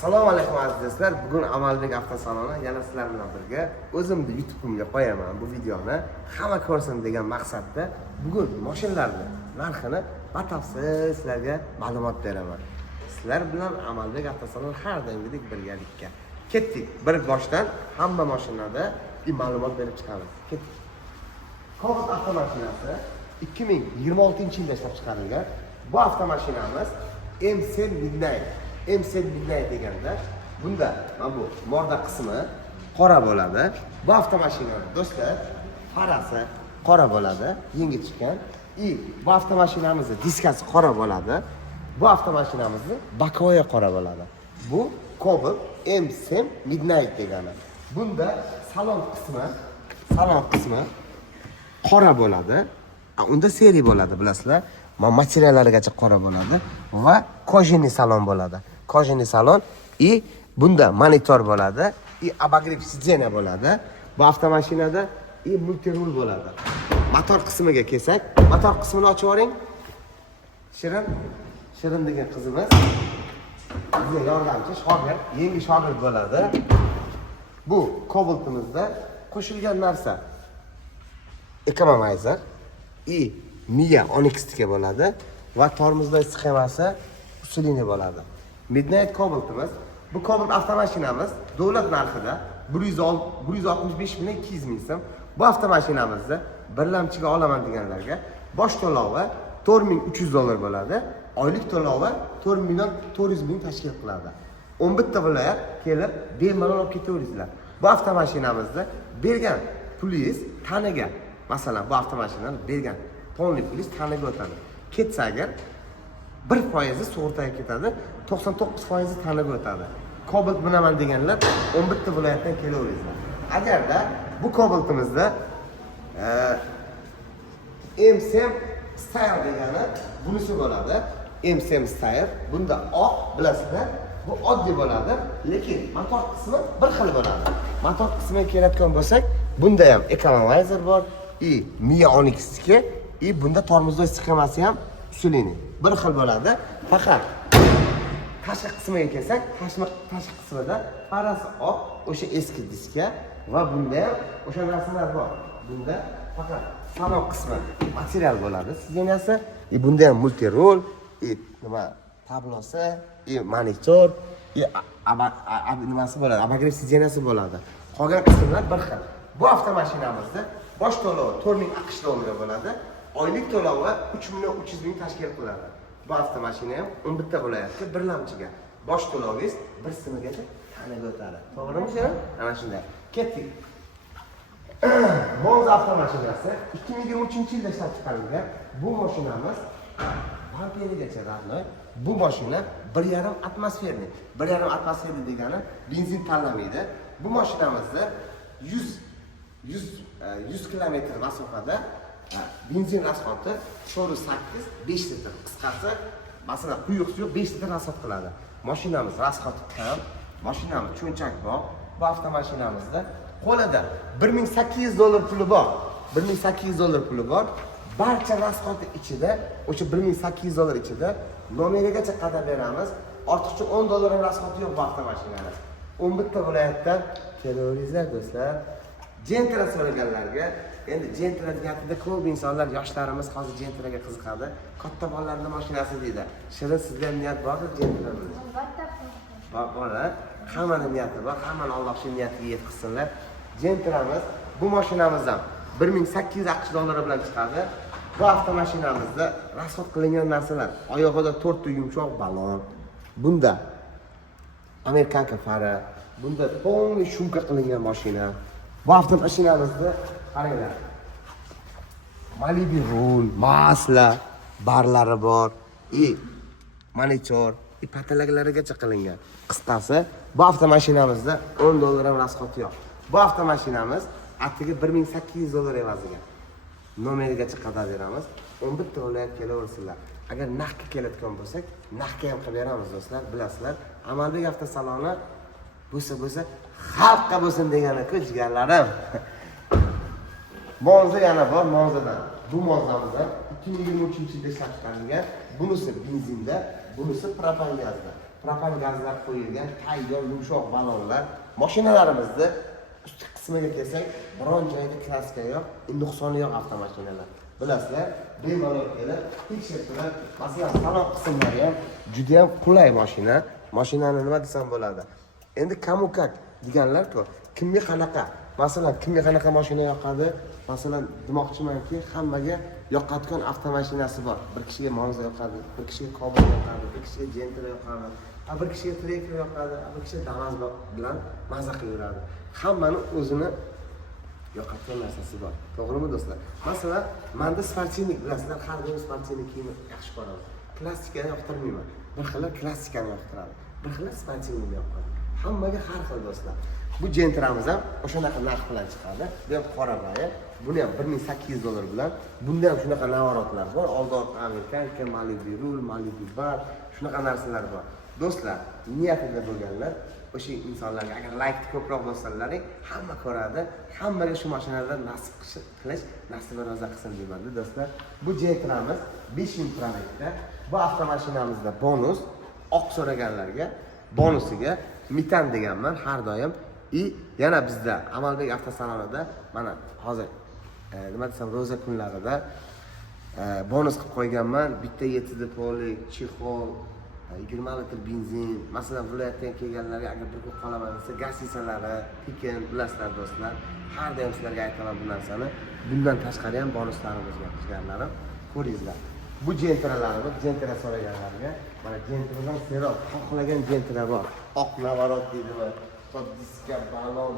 Assalomu alaykum aziz do'stlar. Bugun Amalbek avtosaloni yana sizlar bilan birga o'zimni YouTube'imga qo'yaman bu videoni. Hamma ko'rsin degan maqsadda bugun mashinalarning narxini batafsil sizlarga ma'lumot beraman. Sizlar bilan Amalbek avtosaloni har doimgidek birgalikka. Ketdik. Bir boshdan hamma mashinada ma'lumot berib chiqamiz. Ketdik. Cobalt avtomashinasi 2026-yilda ishlab chiqarilgan. Bu avtomashinamiz MC Midnight. MC Midnight deganda bunda mana bu morda qismi qora bo'ladi. Bu avtomashina do'stlar farasi qora bo'ladi, yengi chiqqan. Bu avtomashinamizning diskasi qora bo'ladi. Bu avtomashinamizning bakoya qora bo'ladi. Bu Cobalt MC Midnight degani. Bunda salon qismi qora bo'ladi. Unda seriya bo'ladi, bilasizlar. Materiallarigacha qora bo'ladi va kojeniy salon bo'ladi. Kojeniy salon bunda monitor bo'ladi, abagrev sidzena bo'ladi. Bu avtomashinada multirul bo'ladi. Motor qismiga kelsak, motor qismini ochib yuboring. Shirin degan qizimiz bizga yordamchi, shogird, yangi shogird bo'ladi. Bu Cobalt'imizda qo'shilgan narsa Economizer Mia Onyx bo'ladi va tormozlar sxemasi usulini bo'ladi. Midnight Cobalt'imiz, bu Cobalt avtomashinamiz davlat narxida 165 ming 200 ming so'm. Bu avtomashinamizni birlamchiga olaman deganlarga bosh to'lovi 4300 dollar bo'ladi. Oylik to'lovi 4 million 400 ming tashkil qiladi. 11 ta viloyat kelib bemalol olib ketaveringizlar. Bu avtomashinamizni bergan pulingiz tanaga, masalan, bu avtomashinani bergan tonli pulingiz tanaga o'tadi. Ketsa agar 1% sug'urtaga ketadi, 99% tanaga o'tadi. Cobalt bilaman deganlar 11 ta viloyatdan kelaveringizlar. Agarda bu Cobalt'imizda MSM Style degani bunisi bo'ladi. MSM Style bunda oq, bilasizlar, bu oddiy bo'ladi, lekin motor qismi bir xil bo'ladi. Motor qismiga keladigan bo'lsak, bunda ham Economizer bor, Mia Onyx bunda tormozlar sxemasi ham usulini bir xil bo'ladi. Faqat tashqi qismiga kelsak, tashqi qismida farasi oq, o'sha eski diska va bunda ham o'sha narsalar bor. Bunda faqat salon qismi material bo'ladi, sizenasi, bunda ham multirol, nima tablosi, monitor, nimasi bo'ladi, abagrev sizenasi bo'ladi. Qolgan qismlar bir xil. Bu avtomashinamizda bosh to'lovi 4000 AQSh dollari bo'ladi. Oylik to'lovi 3 million 300 ming tashkil qiladi. Bu avtomashina ham 11 ta viloyatga birlamchiga. Bosh to'lovingiz bir so'mgacha tanaga o'tadi. To'g'rimi shular? Ana shunday. Ketdik. Monza avtomashinasi 2023-yilda ishlab chiqarilgan. Bu mashinamiz bankerigacha radnoy. Bu mashina 1,5 atmosferli. 1,5 atmosferli degani benzin tanlamaydi. Bu mashinamizda 100 kilometr masofada benzin rasxoti 4,8 5 litr. Qisqasi, masalan, quyuq suv 5 litr rasxot qiladi. Mashinamiz rasxoti kam, mashinamiz cho'nchak bor. Bu avtomashinamizda qo'lida 1800 dollar puli bor. 1800 dollar puli bor. Barcha rasxoti ichida, o'sha 1800 dollar ichida nomerigacha qadab beramiz. Ortiqcha 10 dollar rasxoti yo'q bu avtomashinada. 11 ta viloyatdan kelaveringizlar do'stlar. Gentra so'raganlarga, endi Gentra deganida ko'p insonlar, yoshlarimiz hozir Gentraga qiziqadi. Katta bolalarning mashinasi deydi. Shirin, sizda ham niyat bormi Gentra bilan? Albatta. Bor, hammaning niyati bor, hammani Alloh shu niyatiga yetkazsinlar. Gentramiz bu mashinamizdan 1800 AQSh dollari bilan chiqadi. Bu avtomashinamizda rasxot qilingan narsalar, oyog'ida 4 ta yumshoq balon. Bunda Amerikanka fari, bunda polni shumka qilingan mashina. Bu avtomashinamizda qaranglar. Malibu rul, masla, barlari bor, monitor, patalaklarigacha qilingan. Qisqasi, bu avtomashinamizda 10 dollar ham rasxoti yo'q. Bu avtomashinamiz atiga 1800 dollar evaziga. Nomerigacha qadab beramiz. 11 ta viloyat kelaversinlar. Agar naqdga keladigan bo'lsak, naqdga ham qilib beramiz do'stlar, bilasizlar. Amalbek avtosaloni bo'lsa xalqqa bo'lsin degani-ku jigarlarim. Monza yana bor, Monzadan. Bu Monzamizdan 2023-yilda ishlab chiqarilgan. Bunisi benzinda, bunisi propan gazda. propan gazlar qo'yilgan tayyor yumshoq balonlar. Mashinalarimizni ustki qismiga kelsak, biron joyda klassika yo'q, nuqsoni yo'q avtomashinalar. Bilasizlar, bemalol kelib tekshirtirib, masalan, salon qismlari ham juda ham qulay mashina. Mashinani nima desam bo'ladi? Endi kamukak deganlar-ku, kimga qanaqa? Masalan, kimga qanaqa mashina yoqadi? Masalan, demoqchimanki, hammaga yoqadigan avtomashinasi bor. Bir kishiga Monza yoqadi, bir kishiga Cobalt yoqadi, bir kishiga Gentra yoqadi, bir kishiga Tracker yoqadi, bir kishiga Damas bilan maza qilaveradi. Hammaning o'zini yoqadigan narsasi bor. To'g'rimi do'stlar? Masalan, menda sportivnik bilasizlar, har doim sportivnik kiyimni yaxshi ko'raman. Klassikani yoqtirmayman. Bir xillar klassikani yoqtiradi, bir xillar sportivnikni yoqadi. Hammaga har xil do'stlar. Bu Gentramiz ham o'shanaqa narx bilan chiqadi. Bu ham qora rang. Buni ham $1800 bilan. Bunda ham shunaqa navorotlar bor. Oldi-orqa amerikanka, Malibu Rule, Malibu Bar, shunaqa narsalar bor. Do'stlar, niyatida bo'lganlar o'sha insonlarga agar like ko'proq bo'lsalaring, hamma ko'radi, hammaga shu mashinalardan nasib qilish, nasib va roza qilsin deyman do'stlar. Bu Gentramiz 5000 prometda. Bu avtomashinamizda bonus oq so'raganlarga bonusiga mitan deganman har doim. Yana bizda Amalbek avtosalonida mana hozir nima desam, roza kunlarida bonus qilib qo'yganman. Bitta 7 depoli, chexol, 20 litr benzin, masalan, viloyatdan kelganlarga agar bir kun qolaman desa, gaz sisalari, piken, bilasizlar do'stlar. Har doim sizlarga aytaman bu narsani. Bundan tashqari ham bonuslarimiz bor, chiqarlarim. Ko'ringizlar. Bu Gentralarimiz, Gentra so'raganlarga mana Gentradan seroq xohlagan Gentra bor. Oq navorot deydimi? Diska, balon,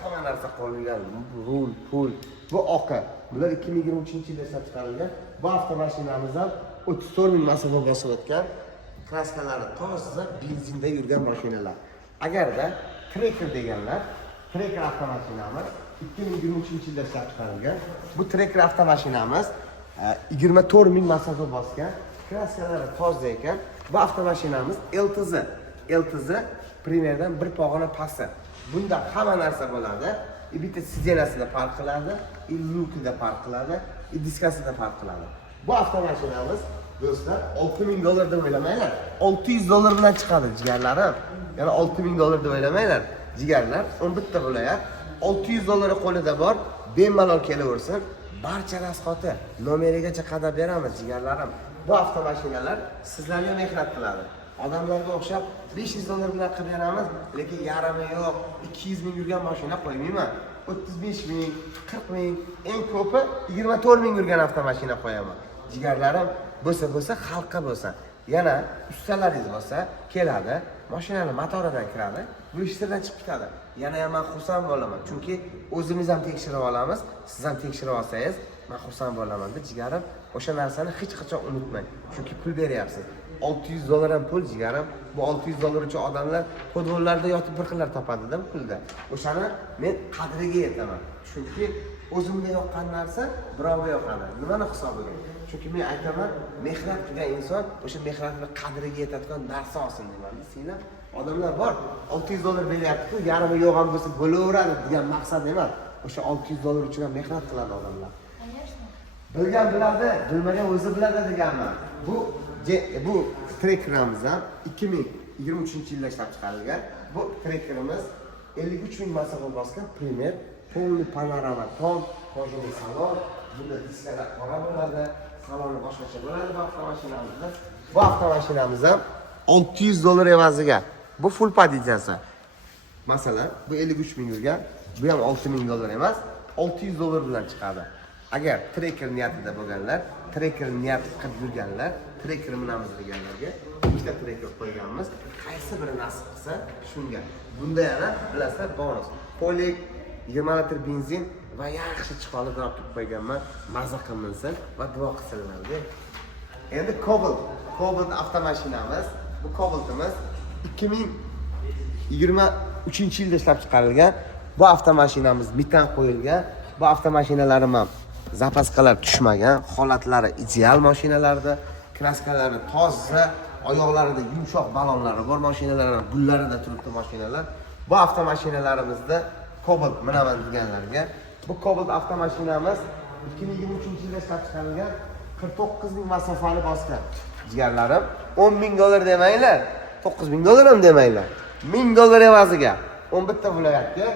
hamma narsa qo'yilgan. Rul, pul. Bu oqi. Bular 2023-yilda ishlab chiqarilgan. Bu avtomashinamiz ham 34 ming masofa bosib o'tgan. Kraskalari toza, benzinda yurgan mashinalar. Agarda Tracker deganlar, Tracker avtomashinamiz 2023-yilda ishlab chiqarilgan. Bu Tracker avtomashinamiz 24 ming masofa bosgan. Kraskalari toza ekan. Bu avtomashinamiz LTZ Premierdan bir pog'ona pasti. Bunda hamma narsa bo'ladi. Bitta sidenasida farq qiladi, lukida farq qiladi, diskasida farq qiladi. Bu avtomashinamiz do'stlar $6000 deb o'ylamanglar. $600 bilan chiqadi jigarlarim. Yana $6000 deb o'ylamanglar. Jigarlar 11 ta viloyat $600 qo'lida bor, bemalol kelaversin. Barcha rasxoti nomerigacha qadab beramiz jigarlarim. Bu avtomashinalar sizlarga mehnat qiladi. Odamlarga o'xshab $500 bilan qilib beramiz, lekin yarimi yo'q, 200 ming yurgan mashina qo'ymayman. 35 ming, 40 ming, eng ko'pi 24 ming yurgan avtomashina qo'yaman. Jigarlarim bo'lsa xalqqa bo'lsa, yana ustalaringiz bo'lsa, keladi, mashinani motoridan kiradi, bu ishlardan chiqib ketadi. Yana ham men xursand bo'laman, chunki o'zimiz ham tekshirib olamiz, siz ham tekshirib olsangiz, men xursand bo'laman deb jigarim. O'sha narsani hech qachon unutmang, chunki pul beryapsiz. $600 ham pul jigarim. Bu $600 uchun odamlar podvollarda yotib bir xillar topadi-da pulda. O'shani men qadriga yetaman. Chunki o'zimga yoqqan narsa birovga yoqadi. Nimani hisobiga? Chunki men aytaman, mehnat qilgan inson o'sha mehnatni qadriga yetadigan narsa olsin deyman. Sizlar odamlar bor, $600 beryapti-ku, yarimi yo'q ham bo'lsa bo'laveradi degan maqsad emas. O'sha $600 uchun ham mehnat qiladi odamlar. Bilgan biladi, bilmagan o'zi biladi deganman. Bu Trackerimiz ham 2023-yilda ishlab chiqarilgan. Bu Trackerimiz 53 ming masofa bosgan Premier, полный panorama tom, kojali salon. Bunda diskalar qora bo'ladi, saloni boshqacha bo'ladi bu avtomashinamizda. Bu avtomashinamiz ham $600 evaziga. Bu full pozitsiyasi. Masalan, bu 53 ming yurgan, bu ham $6000 emas, $600 bilan chiqadi. Agar Tracker niyatida bo'lganlar, Tracker niyat qilib yurganlar, Tracker minamiz deganlarga ikkita Tracker qo'yganmiz. Qaysi biri nasib qilsa, shunga. Bunda yana bilasizlar bonus. Polik 20 litr benzin va yaxshi chiqolib drop qilib qo'yganman. Maza qilminsin va duo qilsinlar-da. Endi Cobalt avtomashinamiz. Bu Cobaltimiz 2023-yilda ishlab chiqarilgan. Bu avtomashinamiz mitan qo'yilgan. Bu avtomashinalarim ham zapaskalar tushmagan, holatlari ideal mashinalarda, kraskalari toza, oyoqlarida yumshoq balonlari bor mashinalar, gullarida turibdi mashinalar. Bu avtomashinalarimizda Cobalt minaman deganlarga, bu Cobalt avtomashinamiz 2023-yilda ishlab chiqarilgan, 49 ming masofani bosgan. Jigarlarim, $10,000 demanglar. $9,000 ham demanglar. $1,000 evaziga 11 ta viloyatga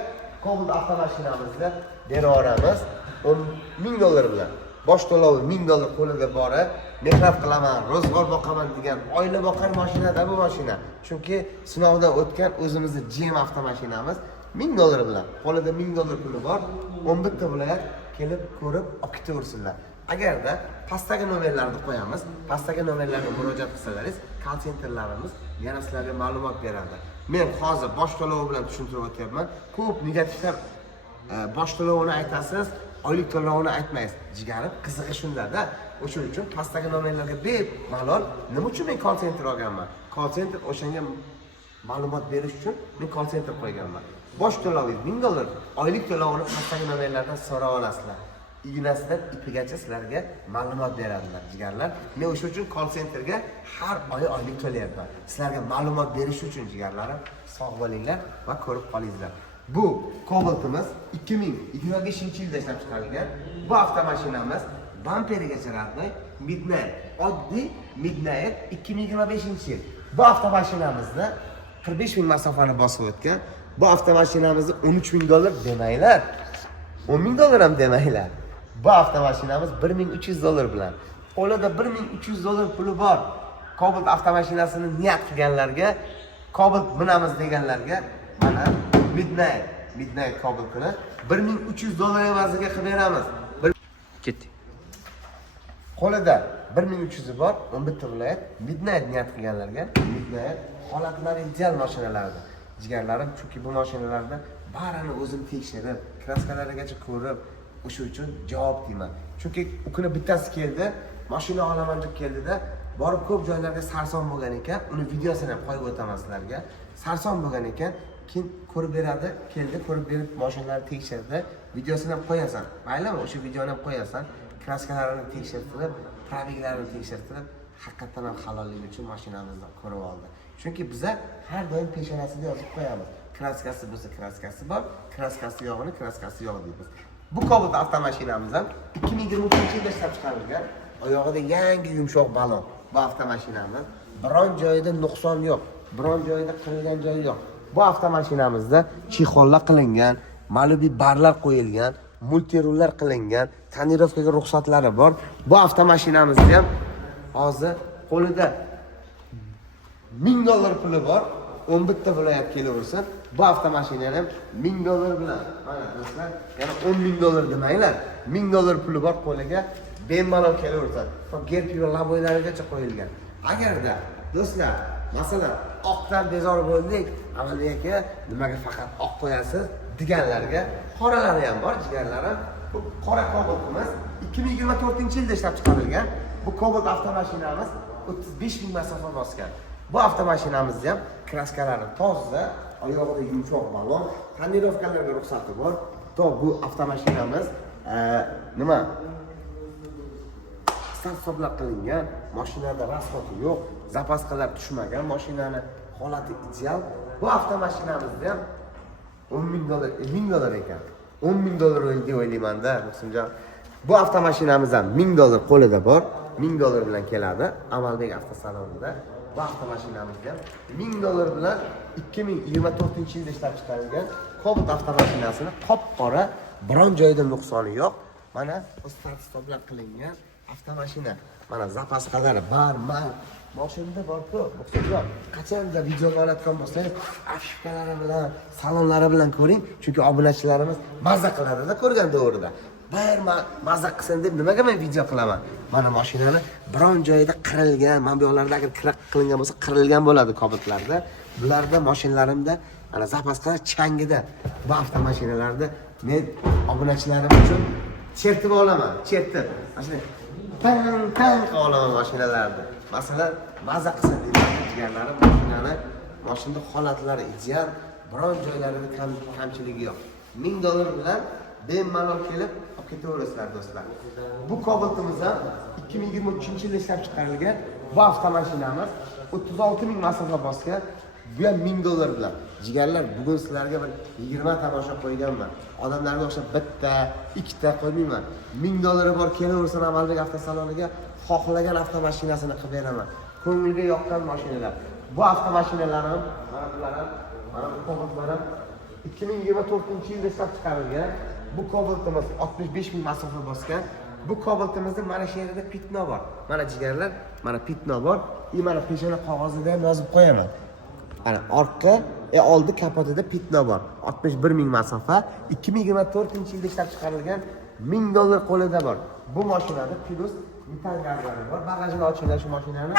Cobalt avtomashinamizni beraveramiz. $10,000 bilan. Bosh to'lovi $1,000 qo'liga borib, mehnat qilaman, ro'zg'or boqaman degan oila boqar mashinada bu mashina. Chunki sinovdan o'tgan o'zimizning GM avtomashinamiz $1,000 bilan. Qo'lida $1,000 puli bor. 11 ta viloyat kelib ko'rib olib ketaversinlar. Agarda pastdagi nomerlarni qo'yamiz, pastdagi nomerlarga murojaat qilsalaringiz, call centerlarimiz yana sizlarga ma'lumot beradi. Men hozir bosh to'lovi bilan tushuntirib o'tyapman. Ko'p negativlar bosh to'lovini aytasiz, oylik to'lovini aytmaysiz. Jigarim qizig'i shunda-da. O'shuning uchun pastdagi nomerlarga bemalol nima uchun men call center olganman? Call center o'shanga ma'lumot berish uchun men call center qo'yganman. Bosh to'lovingiz $1,000, oylik to'lovini pastdagi nomerlardan so'rab olasizlar. Ignasidan ipigacha sizlarga ma'lumot beradilar, jigarlar. Men o'sha uchun call centerga har oy oylik to'layapman. Sizlarga ma'lumot berish uchun, jigarlarim, sog' bo'linglar va ko'rib qolinglar. Bu Cobaltimiz 2025-yilda ishlab chiqarilgan. Bu avtomashinamiz bamperigacha rasmiy Midnight, oddiy Midnight 2025-yil. Bu avtomashinamizni 45,000 masofani bosib o'tgan. Bu avtomashinamizni $13,000 demanglar. $10,000 ham demanglar. Bu avtomashinamiz $1,300 bilan. Qo'lida $1,300 puli bor. Cobalt avtomashinasini niyat qilganlarga, Cobalt minamiz deganlarga mana Midnight Cobaltini $1,300 evaziga qilib beramiz. Ketdi. Qo'lida 1,300 bor, 11 ta viloyat. Midnight niyat qilganlarga Midnight holatlari ideal mashinalardir. Jigarlarim, chunki bu mashinalarda barini o'zim tekshirib, kraskalarigacha ko'rib, o'sha uchun javob deyman. Chunki u kuni bittasi keldi, mashina olaman deb keldida, borib ko'p joylarga sarson bo'lgan ekan, uni videosini ham qo'yib o'taman sizlarga. Sarson bo'lgan ekan, keyin ko'rib beradi, keldi, ko'rib berib mashinalarni tekshirdi, videosini ham qo'yasan. Maylimi? O'sha videoni ham qo'yasan. Kraskalarini tekshirtirib, probeglarini tekshirtirib, haqiqatan ham halolligi uchun mashinamizni ko'rib oldi. Chunki biza har doim peshonasiga yozib qo'yamiz. Kraskasi bo'lsa kraskasi bor, kraskasi yo'g'ini kraskasi yo'q deymiz. Bu Cobalt avtomashinamiz ham 2023-yilda ishlab chiqarilgan. Oyog'ida yangi yumshoq balon. Bu avtomashinamiz biron joyida nuqson yo'q, biron joyida qirilgan joyi yo'q. Bu avtomashinamizda chexollar qilingan, malubiy barlar qo'yilgan, multirullar qilingan, tonirovkaga ruxsatlari bor. Bu avtomashinamizda ham hozir qo'lida $1,000 puli bor. 11 ta viloyat kelaversin. Bu avtomashinani ham $1,000 bilan. Mana do'stlar, yana $10,000 demanglar. $1,000 puli bor qo'liga bemalol kelaversin. Gerpiro laboylarigacha qo'yilgan. Agarda do'stlar, masalan, oqdan bezor bo'ldik, amaliyotga nimaga faqat oq qo'yasiz deganlarga qoralari ham bor, jigarlarim. Bu qora Cobaltimiz 2024-yilda ishlab chiqarilgan. Bu Cobalt avtomashinamiz 35,000 masofa bosgan. Bu avtomashinamizda ham kraskalari toza, oyog'ida yumshoq balon, tonirovkalarga ruxsati bor. To bu avtomashinamiz nima? Hisob-kitoblar qilingan, mashinada rasxoti yo'q, zapaskalar tushmagan, mashinani holati ideal. Bu avtomashinamizda ham $10,000 ekan. $10,000 deb o'ylayman-da, Muhsinjon. Bu avtomashinamiz ham $1,000 qo'lida bor, $1,000 bilan keladi Amaldek avtosalonida. Bu avtomashinamizda ham $1,000 bilan 2024-yilda ishlab chiqarilgan Cobalt avtomashinasini qop-qora, biron joyida nuqsoni yo'q. Mana start-stoplar qilingan avtomashina. Mana zapaskalari bar, mashinada bor-ku. Muhsinjon, qachonda video olayotgan bo'lsangiz, afishkalari bilan, salonlari bilan ko'ring, chunki obunachilarimiz mazza qiladi-da ko'rgan davrida. Bir mazza qilsin deb nimaga men video qilaman? Mana mashinani biron joyida qirilgan, mana bu yoqlarda agar kiraq qilingan bo'lsa, qirilgan bo'ladi Cobaltlarda. Bularda mashinalarimda ana zapaskalar changida. Bu avtomashinalarda men obunachilarim uchun chertib olaman, chertib. Mana tang olaman mashinalarni. Masalan, mazza qilsin deb jigarlarim mashinada holatlari ideal, biron joylarida kamchiligi yo'q. $1,000 bilan bemalol kelib olib ketaverasizlar do'stlar. Bu Cobaltimiz ham 2023-yilda ishlab chiqarilgan. Bu avtomashinamiz 36,000 masofa bosgan. Bu ham $1,000 bilan. Jigarlar, bugun sizlarga bir 20 tomosha qo'yganman. Odamlarga o'xshab bitta, ikkita qo'ymayman. $1,000 bor kelaversin Amaldek avtosaloniga, xohlagan avtomashinasini qilib beraman. Ko'ngilga yoqqan mashinalar. Bu avtomashinalarim, mana bular, mana bu Cobalt'larim 2024-yilda ishlab chiqarilgan. Bu Cobalt'imiz 65 ming masofa bosgan. Bu Cobalt'imizda mana shu yerda pitno bor. Mana jigarlar, mana pitno bor. Mana peshona qog'ozida ham yozib qo'yaman. Mana orqa oldi kapotida pitno bor. 61 ming masofa 2024-yilda ishlab chiqarilgan $1000 qo'lida bor. Bu mashinada plus metan gazlari bor. Bagajini ochinglar shu mashinani.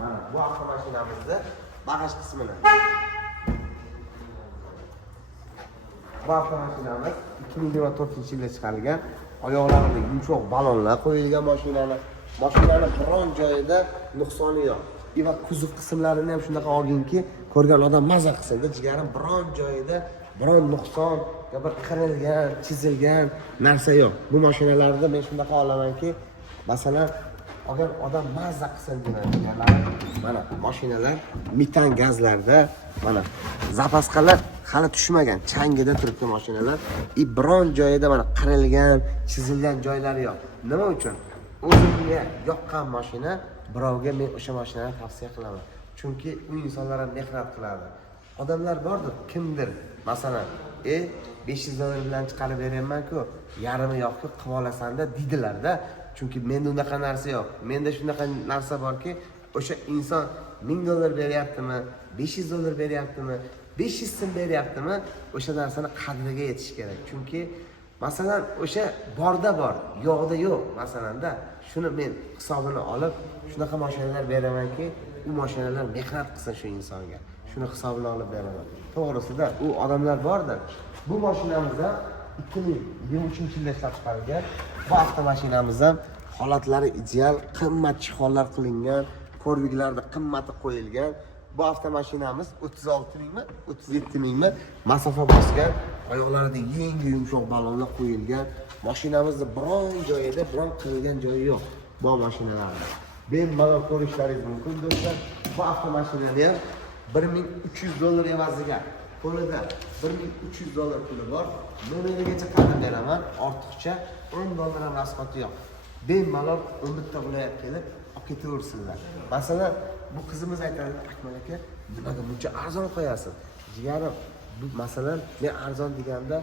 Mana bu avtomashinamizda bagaj qismini. Bu avtomashinamiz 2024-yilda chiqarilgan. Oyoqlarida yumshoq balonlar qo'yilgan mashinani. Mashinani biron joyida nuqsoni yo'q. Va kuzov qismlarini ham shunaqa olginki, ko'rgan odam mazza qilsa-da, jigarim biron joyida biron nuqson yo bir qirilgan, chizilgan narsa yo'q. Bu mashinalarda men shunaqa olamanki, masalan, olgan odam mazza qilsin degan. Mana mashinalar metan gazlarda, mana zapaskalar hali tushmagan, changida turibdi mashinalar. Biron joyida mana qirilgan, chizilgan joylari yo'q. Nima uchun? O'zimga yoqqan mashina birovga men o'sha mashinani tavsiya qilaman. Chunki u insonlar ham mehnat qiladi. Odamlar bordir, kimdir, masalan, $500 bilan chiqarib beraman-ku, yarimi yo'q-ku, qilib olasan-da deydilar-da. Chunki menda unaqa narsa yo'q. Menda shunaqa narsa borki, o'sha inson $1000 beryaptimi, $500 beryaptimi, 500 so'm beryaptimi, o'sha narsani qadriga yetish kerak. Chunki masalan, o'sha borda bor, yo'qda yo'q, masalanda. Shuni men hisobini olib, shunaqa mashinalar beramanki, u mashinalar mehnat qilsin shu insonga. Shuni hisobini olib beraman. To'g'risida, u odamlar bordir. Bu mashinamiz ham 2023-yilda ishlab chiqarilgan. Bu avtomashinamiz ham holatlari ideal, qimmat chixonlar qilingan, korviklarda qimmati qo'yilgan. Bu avtomashinamiz 36 mingmi, 37 mingmi masofa bosgan. Oyoqlarida yangi yumshoq balonlar qo'yilgan. Mashinamizda biron joyida biron qirilgan joyi yo'q. Bu mashinalarda bemalol ko'rishlaringiz mumkin do'stlar. Bu avtomashinani ham $1300 evaziga qo'lida $1300 puli bor. Men ungacha qadam beraman, ortiqcha $10 ham rasxoti yo'q. Bemalol 11 ta viloyat kelib olib ketaversinlar. Masalan, bu qizimiz aytadi, Akmal aka, nimaga buncha arzon qo'yasiz? Jigarim, bu masalan, men arzon deganda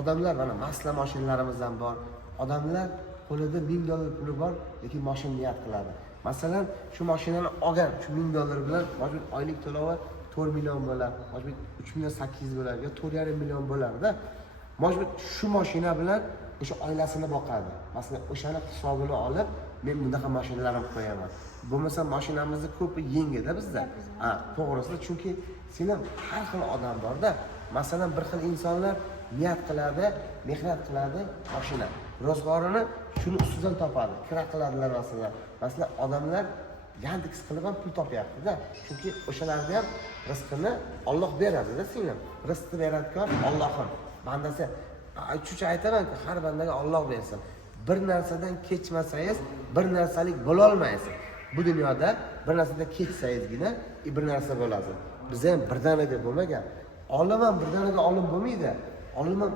odamlar mana masla mashinlarimiz ham bor. Odamlar qo'lida $1000 puli bor, lekin mashina niyat qiladi. Masalan, shu mashinani olgan, shu $1000 bilan majbur oylik to'lovi 4 million bo'lar, majbur 3 million 800 bo'lar, yo 4,5 million bo'lar-da. Majbur shu mashina bilan o'sha oilasini boqadi. Masalan, o'shani hisobini olib, men bunaqa mashinalarni qo'yaman. Bo'lmasa mashinamizni ko'pi yengida bizda. To'g'risida, chunki senlar har xil odam bor-da. Masalan, bir xil insonlar niyat qiladi, mehnat qiladi, mashina ro'zg'orini shuni ustidan topadi, kira qiladilar masalan. Masalan, odamlar Yandex qilib ham pul topyapti-da. Chunki o'shalarga ham rizqini Alloh beradi-da, singlim. Rizqni yaratgan Allohim. Bandasi chucha aytamanki, har bandaga Alloh bersin. Bir narsadan kechmasangiz, bir narsalik bo'la olmaysiz. Bu dunyoda bir narsadan kechsangizgina bir narsa bo'ladi. Biz ham birdaniga bo'lmagan. Olim ham birdaniga olim bo'lmaydi. Olim ham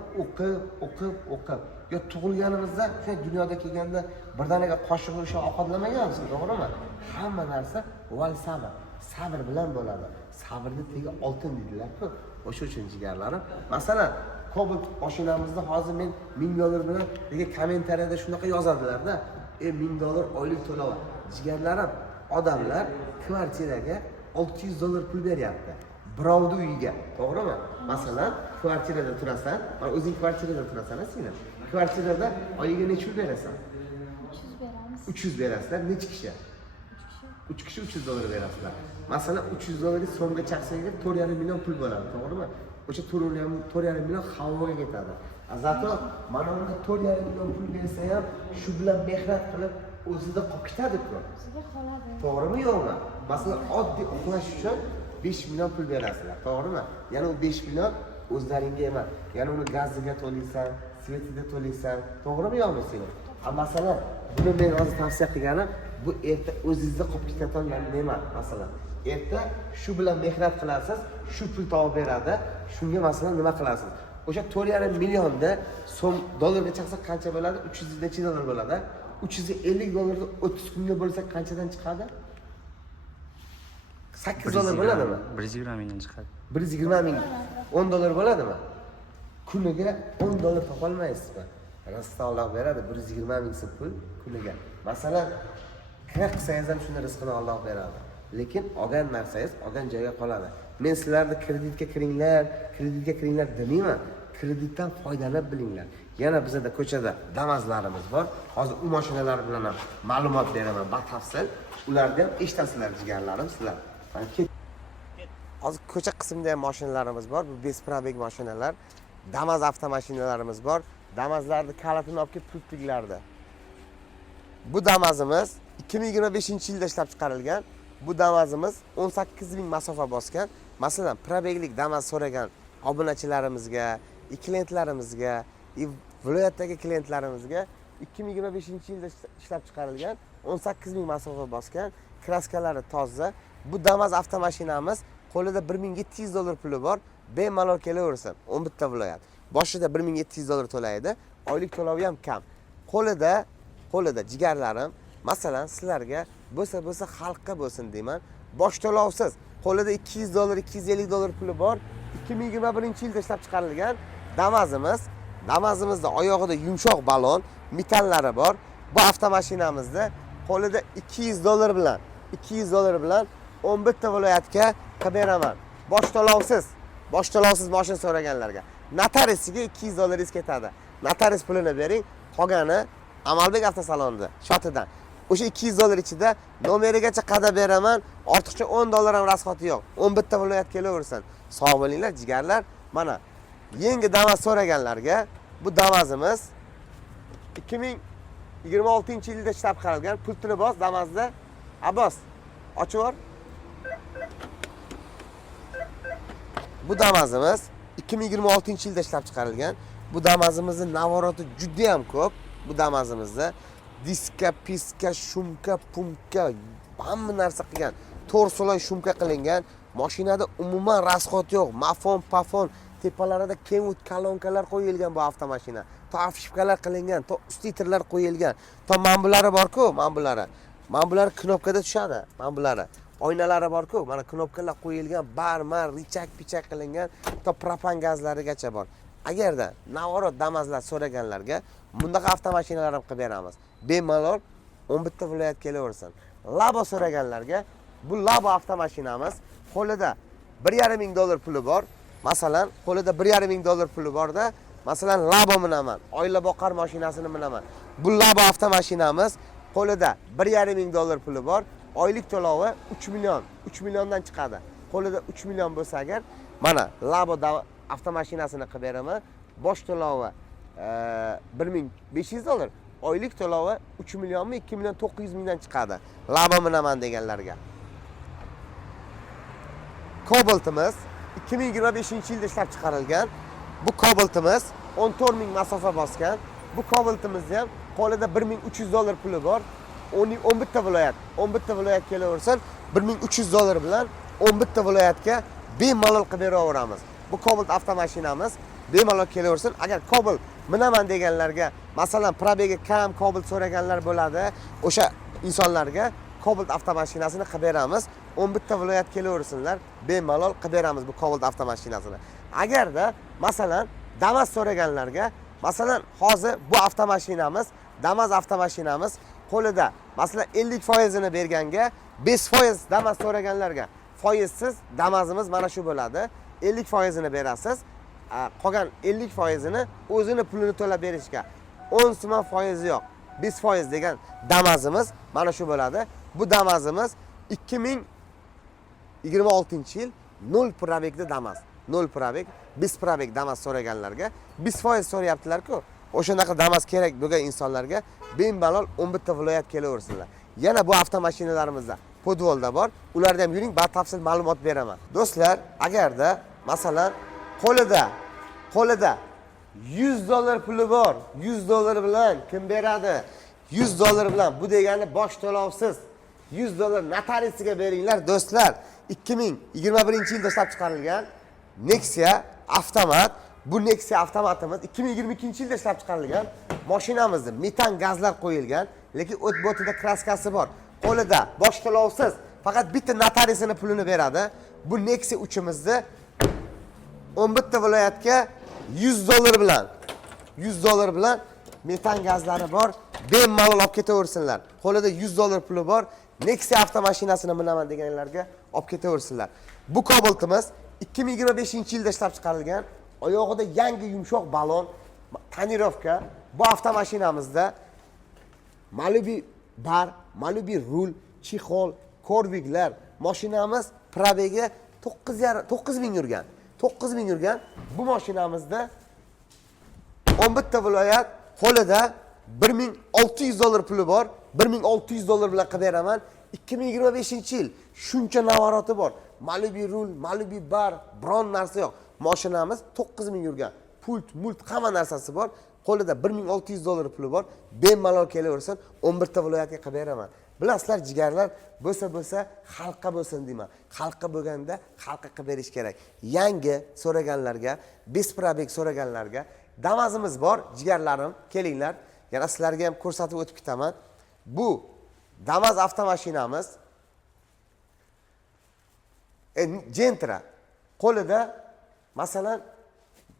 o'qib. Yo tug'ilganimizda, shu dunyoda kelganda birdaniga qoshiq o'sha ovqatlamaganmiz, to'g'rimi? Hamma narsa val sabr. Sabr bilan bo'ladi. Sabrni tegi oltin dedilar-ku. O'sha uchun jigarlarim. Masalan, Cobalt mashinamizda hozir men $1000 bilan degan kommentariyada shunaqa yozadilar-da. $1000 oylik to'lov. Jigarlarim, odamlar kvartiraga $600 pul beryapti. Birovning uyiga, to'g'rimi? Masalan, kvartirada turasan, va o'zing kvartirada turasan, sen. Kvartirada oyiga necha pul berasan? 300 beramiz. 300 berasizlar, necha kishi? 3 kishi $300 berasizlar. Masalan, $300 so'mga chaqsangiz 4,5 million pul bo'ladi, to'g'rimi? O'sha 4,5 million havoga ketadi. Zato mana unga 4,5 million pul bersa ham, shu bilan mehnat qilib o'zida qolib ketadi-ku. Sizga qoladi. To'g'rimi yo'qmi? Masalan, oddiy uxlash uchun 5 million pul berasizlar, to'g'rimi? Yana u 5 million o'zlaringga emas. Yana uni gaziga to'laysan, svetiga to'laysan, to'g'rimi yo'qmi sen? Masalan, buni men hozir tavsiya qilganim, bu erta o'zingizda qolib ketadigan emas, masalan. Erta shu bilan mehnat qilasiz, shu pul topib beradi. Shunga masalan nima qilasiz? O'sha 4,5 millionda so'm dollarga chaqsa qancha bo'ladi? 300 necha dollar bo'ladi? $350 30 kunga bo'lsa qanchadan chiqadi? $8 bo'ladimi? 120 mingdan chiqadi. 120 ming, $10 bo'ladimi? Kuniga $10 topolmaysizmi? Rizqni Alloh beradi, 120 ming so'm pul kuniga. Masalan, kira qilsangiz ham shuni rizqini Alloh beradi. Lekin olgan narsangiz olgan joyga qoladi. Men sizlarni kreditga kiringlar demayman. Kreditdan foydalanib bilinglar. Yana bizda ko'chada Damaslarimiz bor. Hozir u mashinalar bilan ham ma'lumot beraman batafsil. Ularni ham eshitasizlar jigarlarim sizlar. Hozir ko'cha qismida ham mashinalarimiz bor. Bu besprabeg mashinalar. Damas avtomashinalarimiz bor. Damaslarni kalitini olib kelib pultliklarda. Bu Damasimiz 2025-yilda ishlab chiqarilgan. Bu Damasimiz 18 ming masofa bosgan. Masalan, probeglik Damas so'ragan obunachilarimizga, klientlarimizga, viloyatdagi klientlarimizga 2025-yilda ishlab chiqarilgan 18 ming masofa bosgan, kraskalari toza. Bu Damas avtomashinamiz qo'lida $1700 puli bor, bemalol kelaversin. 11 ta viloyat. Boshida $1700 to'laydi, oylik to'lovi ham kam. Qo'lida jigarlarim, masalan, sizlarga bo'lsa xalqqa bo'lsin deyman. Bosh to'lovsiz, qo'lida $200, $250 puli bor. 2021-yilda ishlab chiqarilgan Damas'imizda oyog'ida yumshoq balon, metallari bor. Bu avtomashinamizda qo'lida $200 bilan 11 ta viloyatga qilib beraman. Bosh to'lovsiz mashina so'raganlarga. Notariusiga $200 ketadi. Notarius pulini bering, qolgani Amalbek avtosalonida, shotidan. O'sha $200 ichida nomerigacha qadab beraman. Ortiqcha $10 ham rasxoti yo'q. 11 ta viloyat kelaversin. Sog' bo'linglar, jigarlar. Mana yangi Damas so'raganlarga bu Damasimiz 2026-yilda ishlab chiqarilgan. Pultini bos Damasda. Abbos, ochib yubor. Bu Damasimiz 2026-yilda ishlab chiqarilgan. Bu Damasimizni navorati juda ham ko'p. Bu Damasimizni diska, piska, shumka, pumka, hamma narsa qilgan. To'rsolon shumka qilingan. Mashinada umuman rasxot yo'q. Mafon, pafon, tepalarida Kenwood kolonkalar qo'yilgan bu avtomashina. To afishkalar qilingan, to stikerlar qo'yilgan. To manbulari bor-ku, manbulari knopkada tushadi, manbulari. Oynalari bor-ku, mana knopkalar qo'yilgan, bar-mar, richak-pichak qilingan, to propan gazlarigacha bor. Agarda Navorot Damaslar so'raganlarga bundaqa avtomashinalar ham qilib beramiz. Bemalol 11 ta viloyat kelaversin. Labo so'raganlarga bu Labo avtomashinamiz qo'lida $1,5 puli bor. Masalan, qo'lida $1,5 puli borda, masalan, Labo minaman, oila boqar mashinasini minaman. Bu Labo avtomashinamiz qo'lida $1,5 puli bor. Oylik to'lovi 3 million, 3 milliondan chiqadi. Qo'lida 3 million bo'lsa agar, mana Labo avtomashinasini qilib beraman. Bosh to'lovi $1,500, oylik to'lovi 3 millionmi, 2 million 900 mingdan chiqadi. Labo minaman deganlarga. Cobaltimiz 2025-yilda ishlab chiqarilgan. Bu Cobaltimiz 14 ming masofa bosgan. Bu Cobaltimizni ham qo'lida $1,300 puli bor. 11 ta viloyat kelaversin. $1,300 bilan 11 ta viloyatga bemalol qilib beraveramiz. Bu Cobalt avtomashinamiz bemalol kelaversin. Agar Cobalt minaman deganlarga, masalan, probega kam Cobalt so'raganlar bo'ladi. O'sha insonlarga Cobalt avtomashinasini qilib beramiz. 11 ta viloyat kelaversinlar. Bemalol qilib beramiz bu Cobalt avtomashinasini. Agarda masalan Damas so'raganlarga, masalan, hozir bu avtomashinamiz, Damas avtomashinamiz qo'lida masalan 50% ni berganga 5% Damas so'raganlarga foizsiz Damasimiz mana shu bo'ladi. 50% ni berasiz. Qolgan 50% ni o'zini pulini to'lab berishga 10 so'm foizi yo'q. 5% degan Damasimiz mana shu bo'ladi. Bu Damasimiz 2026-yil 0 probegda Damas. 0 probeg, 5 probeg Damas so'raganlarga 5% so'rayaptilar-ku. O'shanaqa Damas kerak bo'lgan insonlarga bemalol 11 ta viloyat kelaversinlar. Yana bu avtomashinalarimizda podvolda bor. Ularda ham yuring, batafsil ma'lumot beraman. Do'stlar, agarda masalan qo'lida $100 puli bor, $100 bilan kim beradi? $100 bilan bu degani bosh to'lovsiz. $100 notariusiga beringlar do'stlar. 2021-yilda ishlab chiqarilgan Nexia avtomat. Bu Nexia avtomatimiz 2022-yilda ishlab chiqarilgan. Mashinamizda metan gazlar qo'yilgan, lekin o't-botida kraskasi bor. Qo'lida bosh to'lovsiz faqat bitta notariusini pulini beradi. Bu Nexia 3imizni 11 ta viloyatga $100 bilan 100 bilan metan gazlari bor. Bemalol olib ketaversinlar. Qo'lida $100 puli bor. Nexia avtomashinasini minaman deganlarga olib ketaversinlar. Bu Cobalt'imiz 2025-yilda ishlab chiqarilgan. Oyog'ida yangi yumshoq balon, tonirovka. Bu avtomashinamizda Malibu bar, Malibu rul, chexol, korviklar. Mashinamiz probegi 9000 yurgan. 9000 yurgan. Bu mashinamizda 11 ta viloyat, qo'lida $1600 puli bor. $1600 bilan qilib beraman. 2025-yil shuncha navorati bor. Malibu rul, Malibu bar, biron narsa yo'q. Mashinamiz 9000 yurgan. Pult, mult hamma narsasi bor. Qo'lida $1600 puli bor. Bemalol kelaversin, 11 ta viloyatga qilib beraman. Bilasizlar jigarlar, bo'lsa xalqqa bo'lsin deyman. Xalqqa bo'lganda xalqqa qilib berish kerak. Yangi so'raganlarga, besprabek so'raganlarga Damazimiz bor, jigarlarim, kelinglar. Yana sizlarga ham ko'rsatib o'tib ketaman. Bu Damaz avtomashinamiz Gentra. Qo'lida masalan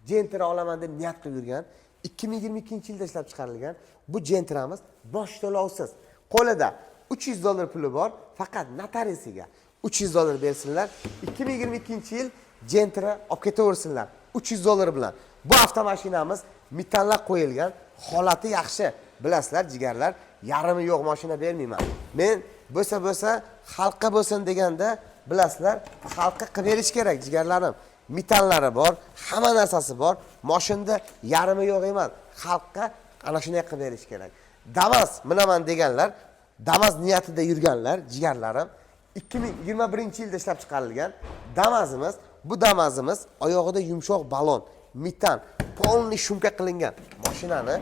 Gentra olaman deb niyat qilib yurgan. 2022-yilda ishlab chiqarilgan. Bu Gentramiz bosh to'lovsiz. Qo'lida $300 puli bor, faqat notariusiga $300 bersinlar. 2022-yil Gentra olib ketaversinlar $300 bilan. Bu avtomashinamiz metallar qo'yilgan, holati yaxshi. Bilasizlar jigarlar, yarimi yo'q mashina bermayman. Men bo'lsa xalqqa bo'lsin deganda, bilasizlar, xalqqa qilib berish kerak jigarlarim. Metallari bor, hamma narsasi bor. Mashinada yarimi yo'q emas. Xalqqa ana shunday qilib berish kerak. Damaz minaman deganlar, Damaz niyatida yurganlar, jigarlarim, 2021-yilda ishlab chiqarilgan Damazimiz. Bu Damazimiz oyog'ida yumshoq balon, metan, polni shumka qilingan. Mashinani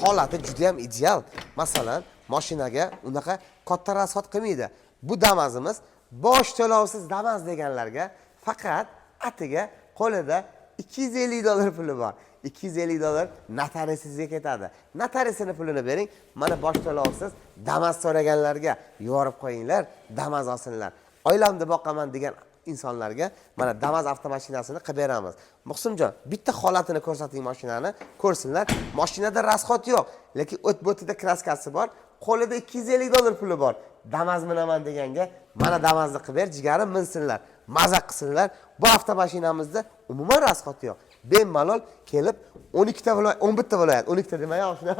holati juda ham ideal. Masalan, mashinaga unaqa katta rasxod qilmaydi. Bu Damazimiz bosh to'lovsiz Damaz deganlarga faqat atiga qo'lida $250 puli bor. $250 notariusizga ketadi. Notariusini pulini bering, mana bosh to'lovsiz Damaz so'raganlarga yuborib qo'yinglar, Damaz olsinlar. Oilamda boqaman degan insonlarga mana Damaz avtomashinasini qilib beramiz. Muhsimjon, bitta holatini ko'rsating mashinani, ko'rsinlar. Mashinada rasxod yo'q, lekin o't-bo'tida kraskasi bor. Qo'lida $250 puli bor. Damaz minaman deganga, mana Damazni qilib ber, jigarim minsinlar, maza qilsinlar. Bu avtomashinamizda umuman rasxod yo'q. Bemalol kelib 12 ta viloyat, 11 ta viloyat, 12 ta demay oshna.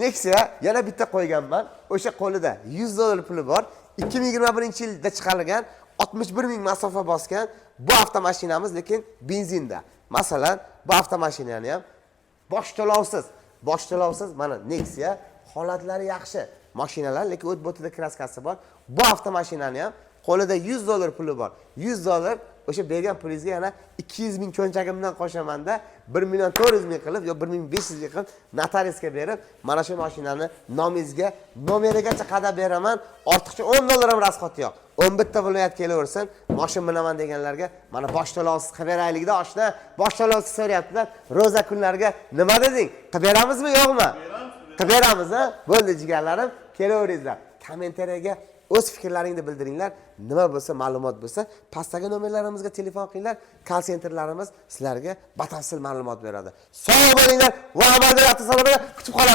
Nexia yana bitta qo'yganman. O'sha qo'lida $100 puli bor. 2021-yilda chiqarilgan, 61 ming masofa bosgan bu avtomashinamiz, lekin benzinda. Masalan, bu avtomashinani ham bosh to'lovsiz mana Nexia, holatlari yaxshi mashinalar, lekin o't-bo'tida kraskasi bor. Bu avtomashinani ham qo'lida $100 puli bor. $100 o'sha bergan pulingizga yana 200 ming cho'nchagimdan qo'shamanda 1.400.000 qilib yo 1.500 qilib notariusga berib, mana shu mashinani nomingizga, nomerigacha qadab beraman. Ortiqcha $10 ham rasxod yo'q. 11 ta viloyat kelaversin. Mashina minaman deganlarga mana bosh to'lovsiz qilib beraylikda oshna. Bosh to'lovsiz so'rayaptilar. Ro'za kunlariga nima deding? Qilib beramizmi, yo'qmi? Qilib beramiz, ha? Bo'ldi jigarlarim, kelaveringlar. Kommentariyaga o'z fikrlaringni bildiringlar. Nima bo'lsa, ma'lumot bo'lsa, pastdagi nomerlarimizga telefon qilinglar. Call centerlarimiz sizlarga batafsil ma'lumot beradi. Sog' bo'linglar va amalda yaxshi salomatlik kutib qolamiz.